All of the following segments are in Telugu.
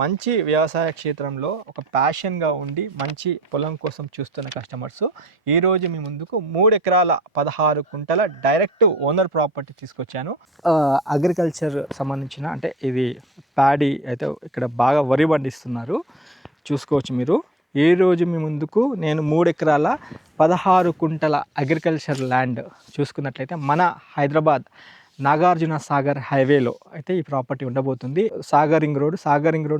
మంచి వ్యవసాయ క్షేత్రంలో ఒక ప్యాషన్గా ఉండి మంచి పొలం కోసం చూస్తున్న కస్టమర్స్ ఈరోజు మీ ముందుకు 3 ఎకరాల 16 కుంటల డైరెక్ట్ ఓనర్ ప్రాపర్టీ తీసుకొచ్చాను. అగ్రికల్చర్ సంబంధించిన అంటే ఇది ప్యాడీ అయితే ఇక్కడ బాగా వరి పండిస్తున్నారు, చూసుకోవచ్చు మీరు. ఈరోజు మీ ముందుకు నేను 3 ఎకరాల 16 కుంటల అగ్రికల్చర్ ల్యాండ్ చూసుకున్నట్లయితే మన హైదరాబాద్ నాగార్జున సాగర్ హైవేలో అయితే ఈ ప్రాపర్టీ ఉండబోతుంది. సాగర్ రింగ్ రోడ్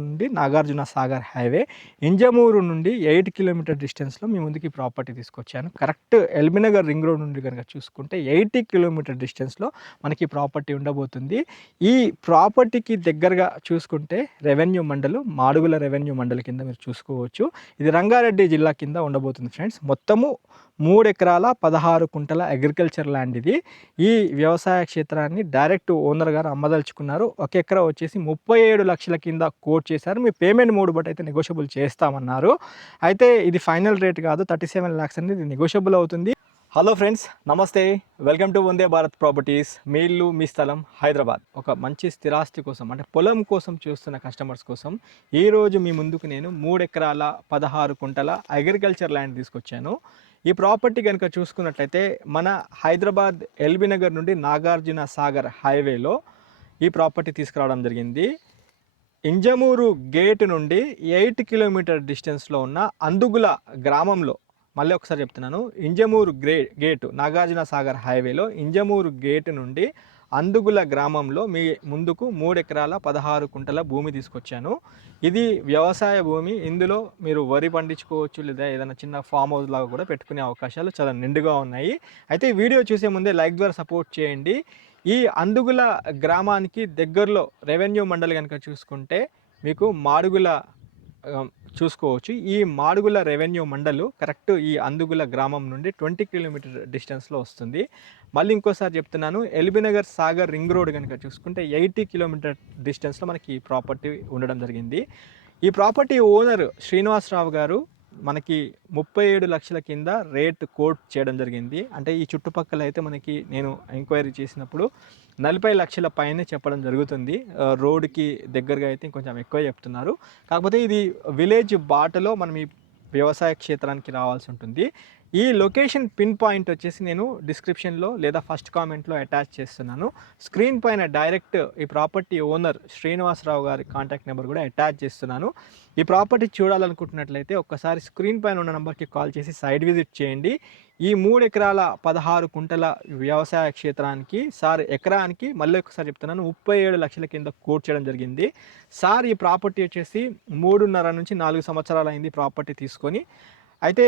నుండి నాగార్జున సాగర్ హైవే ఇంజమూరు నుండి 8 కిలోమీటర్ డిస్టెన్స్లో మీ ముందుకి ఈ ప్రాపర్టీ తీసుకొచ్చాను. కరెక్ట్ ఎల్బీనగర్ రింగ్ రోడ్ నుండి కనుక చూసుకుంటే 80 కిలోమీటర్ డిస్టెన్స్లో మనకి ఈ ప్రాపర్టీ ఉండబోతుంది. ఈ ప్రాపర్టీకి దగ్గరగా చూసుకుంటే రెవెన్యూ మండలు మాడుగుల రెవెన్యూ మండలి కింద మీరు చూసుకోవచ్చు. ఇది రంగారెడ్డి జిల్లా కింద ఉండబోతుంది ఫ్రెండ్స్. మొత్తము 3 ఎకరాల 16 కుంటల అగ్రికల్చర్ ల్యాండ్ ఇది. ఈ వ్యవసాయ క్షేత్రాన్ని డైరెక్ట్ ఓనర్ గారు అమ్మదలుచుకున్నారు. 1 ఎకరా వచ్చేసి 37 లక్షల కింద కోట్ చేశారు. మీ పేమెంట్ మోడ్ బట్టి అయితే నెగోషియబుల్ చేస్తామన్నారు. అయితే ఇది ఫైనల్ రేట్ కాదు, 37 లాక్స్ అనేది నెగోషియబుల్ అవుతుంది. Hello friends, namaste, welcome to Vande Bharat properties. మీ ఇల్లు మీ స్థలం హైదరాబాద్. ఒక మంచి స్థిరాస్తి కోసం అంటే పొలం కోసం చూస్తున్న కస్టమర్స్ కోసం ఈరోజు మీ ముందుకు నేను 3 ఎకరాల 16 కుంటల అగ్రికల్చర్ ల్యాండ్ తీసుకొచ్చాను. ఈ ప్రాపర్టీ కనుక చూసుకున్నట్లయితే మన హైదరాబాద్ ఎల్బీనగర్ నుండి నాగార్జున సాగర్ హైవేలో ఈ ప్రాపర్టీ తీసుకురావడం జరిగింది. ఇంజమూరు గేట్ నుండి 8 కిలోమీటర్ డిస్టెన్స్లో ఉన్న అందుగుల గ్రామంలో, మళ్ళీ ఒకసారి చెప్తున్నాను, ఇంజమూరు గేటు నాగార్జున సాగర్ హైవేలో ఇంజమూరు గేటు నుండి అందుగుల గ్రామంలో మీ ముందుకు 3 ఎకరాల 16 కుంటల భూమి తీసుకొచ్చాను. ఇది వ్యవసాయ భూమి. ఇందులో మీరు వరి పండించుకోవచ్చు, లేదా ఏదైనా చిన్న ఫామ్ హౌస్ లాగా కూడా పెట్టుకునే అవకాశాలు చాలా నిండుగా ఉన్నాయి. అయితే వీడియో చూసే ముందే లైక్ ద్వారా సపోర్ట్ చేయండి. ఈ అందుగుల గ్రామానికి దగ్గరలో రెవెన్యూ మండలి కనుక చూసుకుంటే మీకు మాడుగుల చూసుకోవచ్చు. ఈ మాడుగుల రెవెన్యూ మండలు కరెక్ట్ ఈ అందుగుల గ్రామం నుండి 20 కిలోమీటర్ డిస్టెన్స్లో వస్తుంది. మళ్ళీ ఇంకోసారి చెప్తున్నాను, ఎల్బీనగర్ సాగర్ రింగ్ రోడ్ కనుక చూసుకుంటే 80 కిలోమీటర్ డిస్టెన్స్లో మనకి ఈ ప్రాపర్టీ ఉండడం జరిగింది. ఈ ప్రాపర్టీ ఓనర్ శ్రీనివాసరావు గారు మనకి 37 లక్షల కింద రేట్ కోట్ చేయడం జరిగింది. అంటే ఈ చుట్టుపక్కల అయితే మనకి నేను ఎంక్వైరీ చేసినప్పుడు 40 లక్షల పైనే చెప్పడం జరుగుతుంది. రోడ్డుకి దగ్గరగా అయితే కొంచెం ఎక్కువ చెప్తున్నారు. కాకపోతే ఇది విలేజ్ బాటలో మనం ఈ వ్యవసాయ క్షేత్రానికి రావాల్సి ఉంటుంది. ఈ లొకేషన్ పిన్ పాయింట్ వచ్చేసి నేను డిస్క్రిప్షన్లో లేదా ఫస్ట్ కామెంట్లో అటాచ్ చేస్తున్నాను. స్క్రీన్ పైన డైరెక్ట్ ఈ ప్రాపర్టీ ఓనర్ శ్రీనివాసరావు గారి కాంటాక్ట్ నెంబర్ కూడా అటాచ్ చేస్తున్నాను. ఈ ప్రాపర్టీ చూడాలనుకుంటున్నట్లయితే ఒక్కసారి స్క్రీన్ పైన ఉన్న నెంబర్కి కాల్ చేసి సైట్ విజిట్ చేయండి. ఈ 3 ఎకరాల 16 కుంటల వ్యవసాయ క్షేత్రానికి సార్ ఎకరానికి మళ్ళీ ఒకసారి చెప్తున్నాను 37 లక్షల కింద కోట్ చేయడం జరిగింది. సార్ ఈ ప్రాపర్టీ వచ్చేసి 3.5 నుంచి 4 సంవత్సరాలు అయింది ప్రాపర్టీ తీసుకొని. అయితే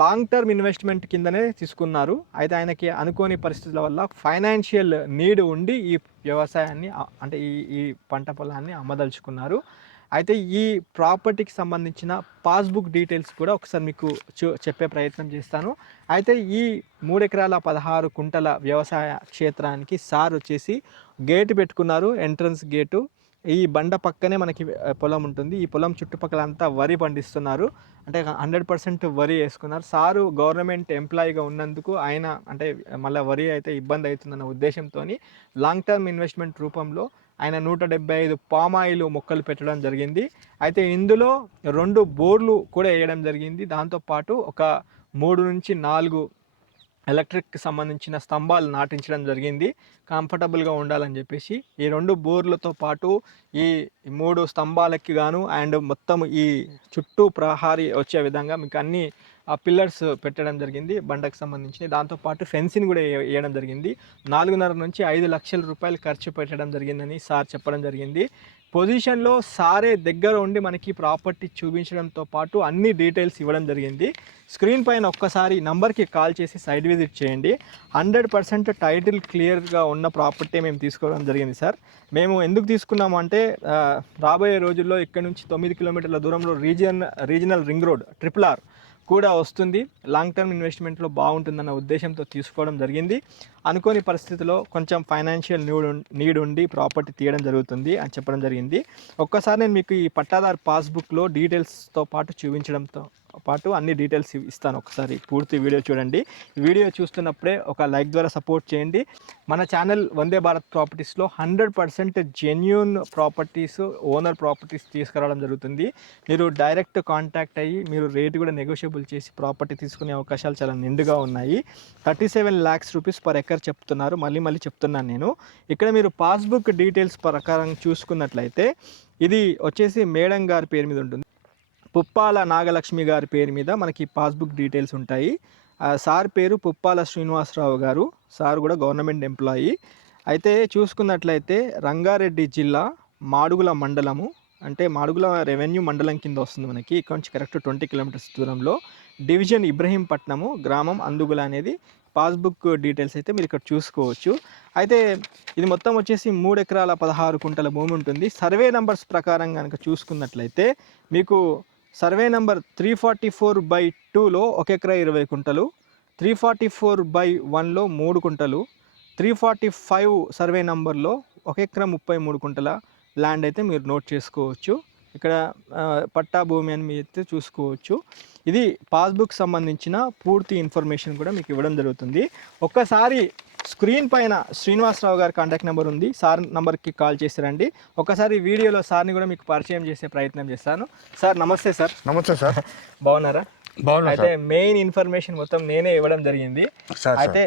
లాంగ్ టర్మ్ ఇన్వెస్ట్మెంట్ కిందనే తీసుకున్నారు. అయితే ఆయనకి అనుకోని పరిస్థితుల వల్ల ఫైనాన్షియల్ నీడ్ ఉండి ఈ వ్యవసాయాన్ని అంటే ఈ పంట పొలాన్ని అమ్మదలుచుకున్నారు. అయితే ఈ ప్రాపర్టీకి సంబంధించిన పాస్బుక్ డీటెయిల్స్ కూడా ఒకసారి మీకు చెప్పే ప్రయత్నం చేస్తాను. అయితే ఈ 3 ఎకరాల 16 కుంటల వ్యవసాయ క్షేత్రానికి సార్ వచ్చేసి గేటు పెట్టుకున్నారు, ఎంట్రన్స్ గేటు. ఈ బండ పక్కనే మనకి పొలం ఉంటుంది. ఈ పొలం చుట్టుపక్కల అంతా వరి పండిస్తున్నారు. అంటే 100% వరి వేసుకున్నారు. సారు గవర్నమెంట్ ఎంప్లాయీగా ఉన్నందుకు ఆయన అంటే మళ్ళీ వరి అయితే ఇబ్బంది అవుతుందన్న ఉద్దేశంతో లాంగ్ టర్మ్ ఇన్వెస్ట్మెంట్ రూపంలో ఆయన 175 పామాయిల్ మొక్కలు పెట్టడం జరిగింది. అయితే ఇందులో 2 బోర్లు కూడా వేయడం జరిగింది. దాంతోపాటు ఒక 3 నుంచి 4 ఎలక్ట్రిక్ సంబంధించిన స్తంభాలు నాటించడం జరిగింది, కంఫర్టబుల్గా ఉండాలని చెప్పేసి. ఈ 2 బోర్లతో పాటు ఈ 3 స్తంభాలకి గాను అండ్ మొత్తం ఈ చుట్టూ ప్రహారీ వచ్చే విధంగా మీకు అన్ని పిల్లర్స్ పెట్టడం జరిగింది బండకు సంబంధించి. దాంతోపాటు ఫెన్సింగ్ కూడా వేయడం జరిగింది. 4.5 నుంచి 5 లక్షల రూపాయలు ఖర్చు పెట్టడం జరిగిందని సార్ చెప్పడం జరిగింది. పొజిషన్లో సారే దగ్గర ఉండి మనకి ప్రాపర్టీ చూపించడంతో పాటు అన్ని డీటెయిల్స్ ఇవ్వడం జరిగింది. స్క్రీన్ పైన ఒక్కసారి నంబర్కి కాల్ చేసి సైట్ విజిట్ చేయండి. 100% టైటిల్ క్లియర్గా ఉన్న ప్రాపర్టీ మేము తీసుకోవడం జరిగింది సార్. మేము ఎందుకు తీసుకున్నాము అంటే రాబోయే రోజుల్లో ఇక్కడ నుంచి 9 కిలోమీటర్ల దూరంలో రీజనల్ రింగ్ రోడ్ RRR కూడా వస్తుంది. లాంగ్ టర్మ్ ఇన్వెస్ట్మెంట్లో బాగుంటుందన్న ఉద్దేశంతో తీసుకోవడం జరిగింది. అనుకోని పరిస్థితిలో కొంచెం ఫైనాన్షియల్ నీడ్ ఉండి ప్రాపర్టీ తీయడం జరుగుతుంది అని చెప్పడం జరిగింది. ఒక్కసారి నేను మీకు ఈ పట్టాదారు పాస్బుక్లో డీటెయిల్స్తో పాటు చూపించడంతో పాటు అన్ని డీటెయిల్స్ ఇస్తాను. ఒకసారి పూర్తి వీడియో చూడండి. వీడియో చూస్తున్నప్పుడే ఒక లైక్ ద్వారా సపోర్ట్ చేయండి. మన ఛానల్ వందే భారత్ ప్రాపర్టీస్లో 100% జెన్యూన్ ప్రాపర్టీస్, ఓనర్ ప్రాపర్టీస్ తీసుకురావడం జరుగుతుంది. మీరు డైరెక్ట్ కాంటాక్ట్ అయ్యి మీరు రేటు కూడా నెగోషియబుల్ చేసి ప్రాపర్టీ తీసుకునే అవకాశాలు చాలా నిండుగా ఉన్నాయి. 37 lakhs రూపీస్ పర్ ఎకర్ చెప్తున్నారు. మళ్ళీ చెప్తున్నాను నేను. ఇక్కడ మీరు పాస్బుక్ డీటెయిల్స్ ప్రకారం చూసుకున్నట్లయితే ఇది వచ్చేసి మేడం గారి పేరు మీద ఉంటుంది. పుప్పాల నాగలక్ష్మి గారి పేరు మీద మనకి పాస్బుక్ డీటెయిల్స్ ఉంటాయి. సార్ పేరు పుప్పాల శ్రీనివాసరావు గారు. సార్ కూడా గవర్నమెంట్ ఎంప్లాయీ. అయితే చూసుకున్నట్లయితే రంగారెడ్డి జిల్లా మాడుగుల మండలము, అంటే మాడుగుల రెవెన్యూ మండలం కింద వస్తుంది మనకి. ఇక్కడ నుంచి కరెక్ట్ 20 kilometers దూరంలో డివిజన్ ఇబ్రహీంపట్నము, గ్రామం అందుగుల అనేది పాస్బుక్ డీటెయిల్స్ అయితే మీరు ఇక్కడ చూసుకోవచ్చు. అయితే ఇది మొత్తం వచ్చేసి 3 ఎకరాల 16 కుంటల భూమి ఉంటుంది. సర్వే నంబర్స్ ప్రకారం కనుక చూసుకున్నట్లయితే మీకు సర్వే నంబర్ 344/2లో 1 ఎకరా 20 కుంటలు, 344/1లో 3 కుంటలు, 345 సర్వే నంబర్లో 1 ఎకరా 33 కుంటల ల్యాండ్ అయితే మీరు నోట్ చేసుకోవచ్చు. ఇక్కడ పట్టా భూమి అని మీరు అయితే చూసుకోవచ్చు. ఇది పాస్బుక్ సంబంధించిన పూర్తి ఇన్ఫర్మేషన్ కూడా మీకు ఇవ్వడం జరుగుతుంది. ఒక్కసారి స్క్రీన్ పైన శ్రీనివాసరావు గారి కాంటాక్ట్ నెంబర్ ఉంది. సార్ నంబర్కి కాల్ చేసి రండి. ఒకసారి వీడియోలో సార్ని కూడా మీకు పరిచయం చేసే ప్రయత్నం చేస్తాను. సార్ నమస్తే సార్. నమస్తే సార్. బాగున్నారా? అయితే మెయిన్ ఇన్ఫర్మేషన్ మొత్తం నేనే ఇవ్వడం జరిగింది. అయితే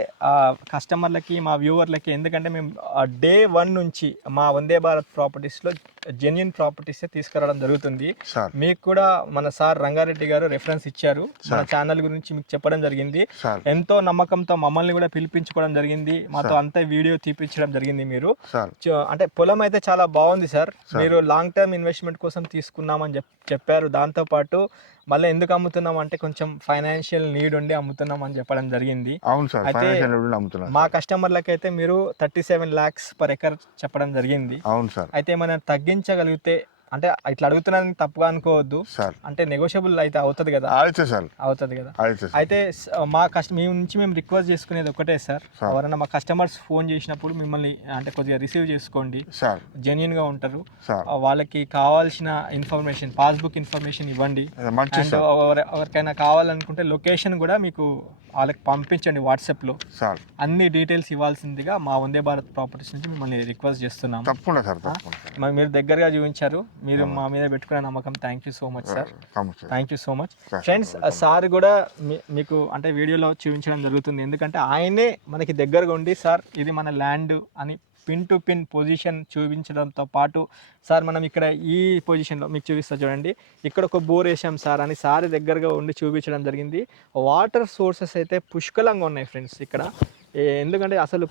కస్టమర్లకి, మా వ్యూవర్లకి, ఎందుకంటే మేము డే 1 నుంచి మా వందే భారత్ ప్రాపర్టీస్లో జెన్యూన్ ప్రాపర్టీస్ తీసుకురావడం జరుగుతుంది. మీకు కూడా మన సార్ రంగారెడ్డి గారు రెఫరెన్స్ ఇచ్చారు. మన ఛానల్ గురించి మీకు చెప్పడం జరిగింది. ఎంతో నమ్మకంతో మమ్మల్ని కూడా పిలిపించుకోవడం జరిగింది. మాతో అంతా వీడియో తీపించడం జరిగింది. మీరు అంటే పొలం అయితే చాలా బాగుంది సార్. మీరు లాంగ్ టర్మ్ ఇన్వెస్ట్మెంట్ కోసం తీసుకున్నామని చెప్పారు. దాంతోపాటు మళ్ళీ ఎందుకు అమ్ముతున్నాం అంటే కొంచెం ఫైనాన్షియల్ నీడ్ ఉండి అమ్ముతున్నాం అని చెప్పడం జరిగింది. అయితే మా కస్టమర్లకి అయితే మీరు 37 lakhs పర్ ఎకర్ చెప్పడం జరిగింది. అయితే మనం తగ్గించగలిగితే, అంటే ఇట్లా అడుగుతున్నాను తప్పుగా అనుకోవద్దు, అంటే నెగోషియబుల్ అయితే అవుతుంది కదా? అవుతుంది కదా. అయితే మీ నుంచి మేము రిక్వెస్ట్ చేసుకునేది ఒకటే సార్, ఎవరైనా మా కస్టమర్స్ ఫోన్ చేసినప్పుడు మిమ్మల్ని అంటే కొద్దిగా రిసీవ్ చేసుకోండి. జెన్యూన్ గా ఉంటారు. వాళ్ళకి కావాల్సిన ఇన్ఫర్మేషన్, పాస్బుక్ ఇన్ఫర్మేషన్ ఇవ్వండి. అండ్ ఎవరికైనా కావాలనుకుంటే లొకేషన్ కూడా మీకు వాళ్ళకి పంపించండి వాట్సాప్లో. అన్ని డీటెయిల్స్ ఇవ్వాల్సిందిగా మా వందే భారత్ ప్రాపర్టీస్ నుంచి మిమ్మల్ని రిక్వెస్ట్ చేస్తున్నాం. తప్పకుండా సార్, మీరు దగ్గరగా చూపించారు. మీరు మా మీద పెట్టుకునే నమ్మకం. Thank you so much sir. Thank you so much friends. Sir కూడా మీకు అంటే వీడియోలో చూపించడం జరుగుతుంది. ఎందుకంటే ఆయనే మనకి దగ్గరగా ఉండి సార్ ఇది మన ల్యాండ్ అని పిన్ టు పిన్ పొజిషన్ చూపించడంతో పాటు, సార్ మనం ఇక్కడ ఈ పొజిషన్లో మీకు చూపిస్తా చూడండి, ఇక్కడ ఒక బోర్ వేసాం సార్ అని సార్ దగ్గరగా ఉండి చూపించడం జరిగింది. వాటర్ సోర్సెస్ అయితే పుష్కలంగా ఉన్నాయి ఫ్రెండ్స్ ఇక్కడ. ఎందుకంటే అసలు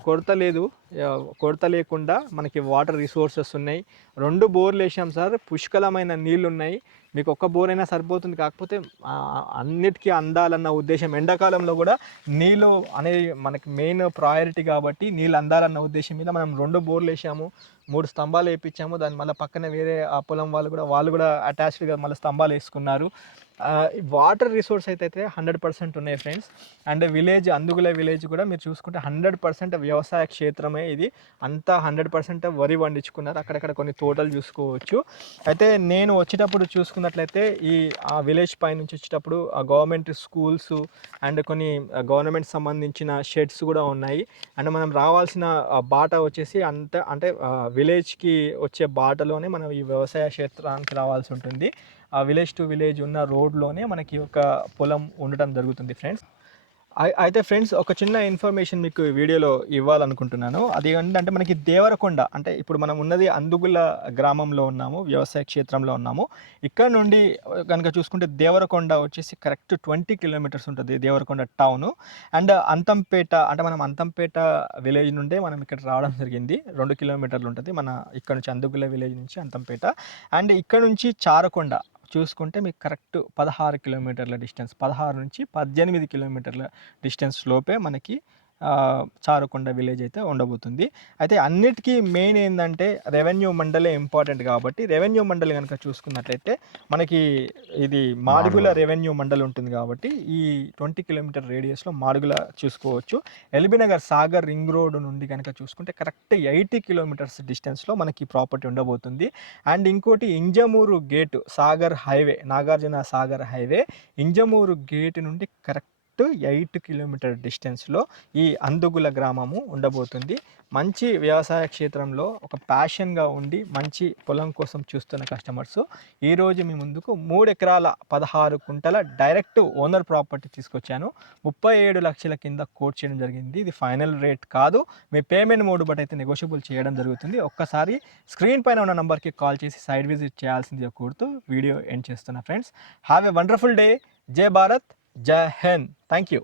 కొరత లేకుండా మనకి వాటర్ రిసోర్సెస్ ఉన్నాయి. 2 బోర్లు వేసాం సార్, పుష్కలమైన నీళ్ళు ఉన్నాయి. మీకు ఒక్క బోర్ అయినా సరిపోతుంది. కాకపోతే అన్నిటికీ అందాలన్న ఉద్దేశం, ఎండాకాలంలో కూడా నీళ్ళు అనేది మనకి మెయిన్ ప్రయారిటీ కాబట్టి నీళ్ళు అందాలన్న ఉద్దేశం మీద మనం 2 బోర్లు వేసాము, 3 స్తంభాలు వేయించాము. దాని మళ్ళీ పక్కన వేరే ఆ పొలం వాళ్ళు కూడా అటాచ్డ్గా మళ్ళీ స్తంభాలు వేసుకున్నారు. వాటర్ రిసోర్స్ అయితే 100% ఉన్నాయి friends. And village, Andugula village కూడా మీరు చూసుకుంటే 100% వ్యవసాయ క్షేత్రమే ఇది. అంతా 100% వరి పండించుకున్నారు. అక్కడక్కడ కొన్ని తోటలు చూసుకోవచ్చు. అయితే నేను వచ్చేటప్పుడు చూసుకున్నట్లయితే ఆ విలేజ్ పై నుంచి వచ్చేటప్పుడు ఆ గవర్నమెంట్ స్కూల్స్ అండ్ కొన్ని గవర్నమెంట్ సంబంధించిన షెడ్స్ కూడా ఉన్నాయి. అండ్ మనం రావాల్సిన బాట వచ్చేసి అంటే విలేజ్కి వచ్చే బాటలోనే మనం ఈ వ్యవసాయ క్షేత్రానికి రావాల్సి ఉంటుంది. ఆ విలేజ్ టు విలేజ్ ఉన్న రోడ్లోనే మనకి ఒక పొలం ఉండటం జరుగుతుంది ఫ్రెండ్స్. అయితే ఫ్రెండ్స్ ఒక చిన్న ఇన్ఫర్మేషన్ మీకు వీడియోలో ఇవ్వాలనుకుంటున్నాను. అది ఏంటంటే మనకి దేవరకొండ, అంటే ఇప్పుడు మనం ఉన్నది అందుగుల గ్రామంలో ఉన్నాము, వ్యవసాయ క్షేత్రంలో ఉన్నాము. ఇక్కడ నుండి కనుక చూసుకుంటే దేవరకొండ వచ్చేసి కరెక్ట్ 20 kilometers ఉంటుంది దేవరకొండ టౌను. అండ్ అంతంపేట, అంటే మనం అంతంపేట విలేజ్ నుండే మనం ఇక్కడ రావడం జరిగింది. 2 kilometers ఉంటుంది మన ఇక్కడ నుంచి, అందుగుల విలేజ్ నుంచి అంతంపేట. అండ్ ఇక్కడ నుంచి చారకొండ చూసుకుంటే మీకు కరెక్ట్ 16 kilometers డిస్టెన్స్, 16 నుంచి 18 kilometers డిస్టెన్స్ లోపే మనకి చారుకొండ విలేజ్ అయితే ఉండబోతుంది. అయితే అన్నిటికీ మెయిన్ ఏందంటే రెవెన్యూ మండలే ఇంపార్టెంట్ కాబట్టి రెవెన్యూ మండలి కనుక చూసుకున్నట్లయితే మనకి ఇది మాడుగుల రెవెన్యూ మండలి ఉంటుంది కాబట్టి ఈ 20 కిలోమీటర్ రేడియస్లో మాడుగుల చూసుకోవచ్చు. ఎల్బీనగర్ సాగర్ రింగ్ రోడ్ నుండి కనుక చూసుకుంటే కరెక్ట్ 80 కిలోమీటర్స్ డిస్టెన్స్లో మనకి ప్రాపర్టీ ఉండబోతుంది. అండ్ ఇంకోటి Injamuru gate Sagar highway, Nagarjuna Sagar highway Injamuru gate నుండి కరెక్ట్ 8 కిలోమీటర్ డిస్టెన్స్లో ఈ అందుగుల గ్రామము ఉండబోతుంది. మంచి వ్యవసాయ క్షేత్రంలో ఒక ప్యాషన్గా ఉండి మంచి పొలం కోసం చూస్తున్న కస్టమర్స్ ఈరోజు మీ ముందుకు 3 ఎకరాల 16 కుంటల డైరెక్ట్ ఓనర్ ప్రాపర్టీ తీసుకొచ్చాను. 37 లక్షల కింద కోట్ చేయడం జరిగింది. ఇది ఫైనల్ రేట్ కాదు, మీ పేమెంట్ మోడ్ బట్టి అయితే నెగోషియబుల్ చేయడం జరుగుతుంది. ఒక్కసారి స్క్రీన్ పైన ఉన్న నెంబర్కి కాల్ చేసి సైడ్ విజిట్ చేయాల్సిందిగా కోరుతూ వీడియో ఎండ్ చేస్తున్నా friends. Have a wonderful day. జై భారత్, జై హింద్. Thank you.